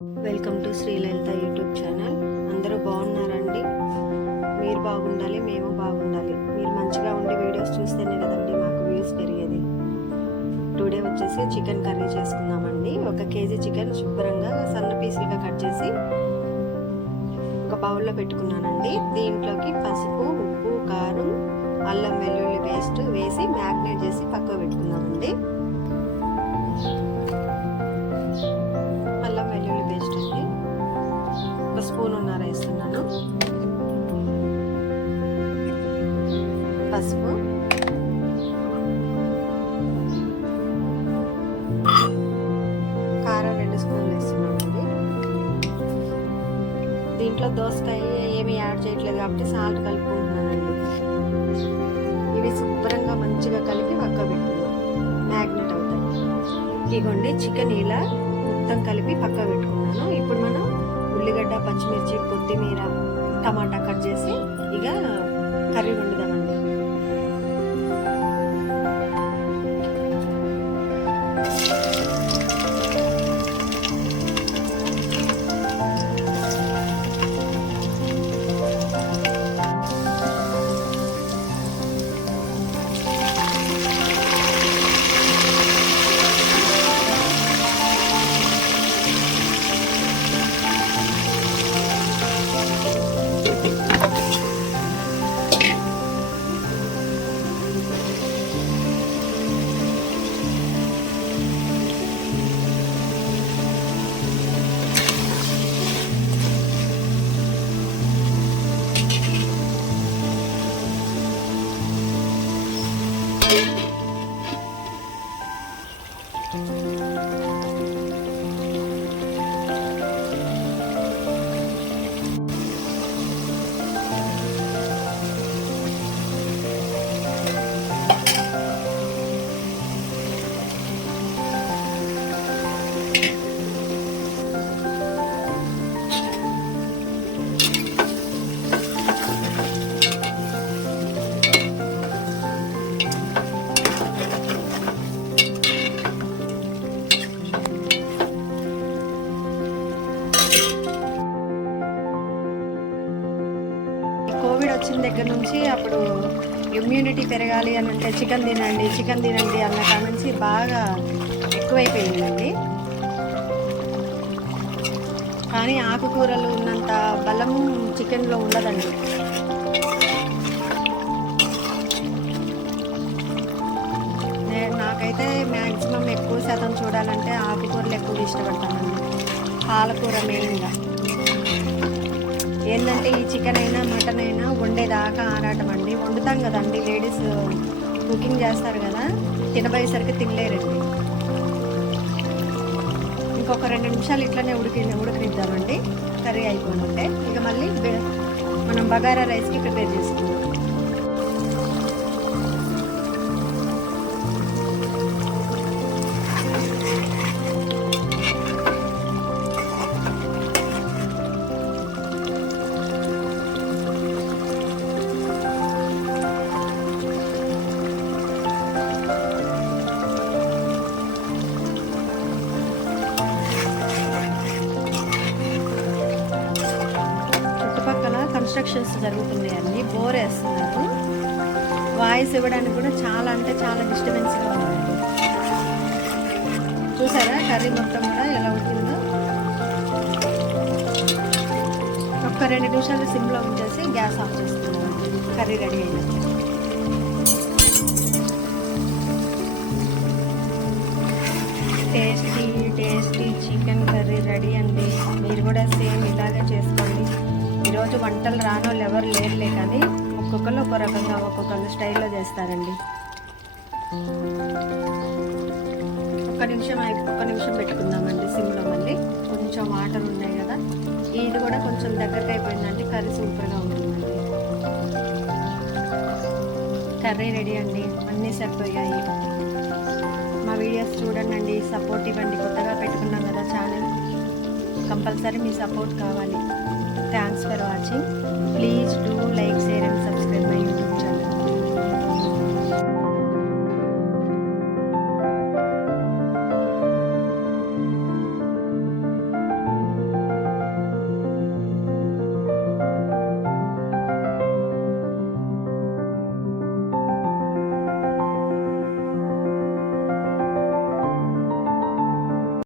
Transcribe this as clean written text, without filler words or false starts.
Welcome to Sri Lalitha YouTube channel. అందరూ బాగున్నారండి? మీరు బాగుండాలి, మేము బాగుండాలి. మీరు మంచిగా ఉండి వీడియోస్ చూస్తేనే కదండి మాకు వ్యూస్ పెరిగేది. టుడే వచ్చేసి చికెన్ కర్రీ చేసుకుందామండి. 1 కేజీ చికెన్ శుభ్రంగా సన్న పీసులుగా కట్ చేసి ఒక బౌల్లో పెట్టుకున్నానండి. దీంట్లోకి పసుపు, ఉప్పు, కారం, అల్లం వెల్లుల్లి పేస్ట్ వేసి మ్యాగ్నేట్ చేసి పక్కకు పెట్టుకున్నామండి. అల్లం వెల్లుల్లి పేస్ట్ అండి 1 స్పూన్ వేస్తున్నాను. పసుపు, కారం 2 స్పూన్లు వేస్తున్నానండి. దీంట్లో దోసకాయ ఏమి యాడ్ చేయట్లేదు కాబట్టి సాల్ట్ కలుపుకుంటున్నానండి. ఇవి శుభ్రంగా మంచిగా కలిపి పక్క పెట్టుకున్నాం, మ్యాగ్నెట్ అవుతాయి. ఇగోండి చికెన్ ఇలా మొత్తం కలిపి పక్క పెట్టుకున్నాను. ఇప్పుడు మనం ఉల్లిగడ్డ, పచ్చిమిర్చి, కొత్తిమీర, టమాటా కట్ చేసి ఇక కర్రీ వండుదామండి. కోవిడ్ వచ్చిన దగ్గర నుంచి అప్పుడు ఇమ్యూనిటీ పెరగాలి అని అంటే చికెన్ తినండి అన్న కాడ నుంచి బాగా ఎక్కువైపోయిందండి. కానీ ఆకుకూరలు ఉన్నంత బలం చికెన్లో ఉండదండి. నాకైతే మ్యాక్సిమం ఎక్కువ శాతం చూడాలంటే ఆకుకూరలు ఎక్కువ ఇష్టపడతానండి. పాలకూర మెయిన్గా. ఏంటంటే ఈ చికెన్ అయినా మటన్ అయినా వండేదాకా ఆరాటం అండి. వండుతాం కదండి, లేడీస్ కుకింగ్ చేస్తారు కదా, తినబోయేసరికి తినలేరండి. ఇంకొక 2 నిమిషాలు ఇట్లనే ఉడకనిద్దామండి. కర్రీ అయిపోయినట్టే. ఇక మళ్ళీ మనం బగారా రైస్కి ప్రిపేర్ చేసుకుందాం. కన్స్ట్రక్షన్స్ జరుగుతున్నాయండి, బోర్ వేస్తున్నారు. వాయిస్ ఇవ్వడానికి కూడా చాలా డిస్టర్బెన్స్గా ఉందండి. చూసారా కర్రీ మొత్తం కూడా ఎలా ఉంటుందో. ఒక్క 2 నిమిషాలు సిమ్లో ఉంచేసి గ్యాస్ ఆఫ్ చేస్తున్నాం. కర్రీ రెడీ అయినట్టు. టేస్టీ చికెన్ కర్రీ రెడీ అండి. మీరు కూడా సేమ్ ఇలాగే చేసుకోండి. ఈరోజు వంటలు రానోళ్ళు ఎవరు లేరులే, కానీ ఒక్కొక్కరు ఒక్కో రకంగా ఒక్కొక్కరు స్టైల్లో చేస్తారండి. ఒక్క నిమిషం పెట్టుకుందామండి సిమ్లో. మళ్ళీ కొంచెం వాటర్ ఉన్నాయి కదా, ఇది కూడా కొంచెం దగ్గరకు అయిపోయిందంటే కర్రీ సూపర్గా ఉంటుందండి. కర్రీ రెడీ అండి, అన్నీ సరిపోయాయి. మా వీడియోస్ చూడండి, సపోర్ట్ ఇవ్వండి. కొత్తగా పెట్టుకున్నాం కదా ఛానల్, కంపల్సరీ మీ సపోర్ట్ కావాలి. Thanks for watching. Please do like, share and subscribe my YouTube.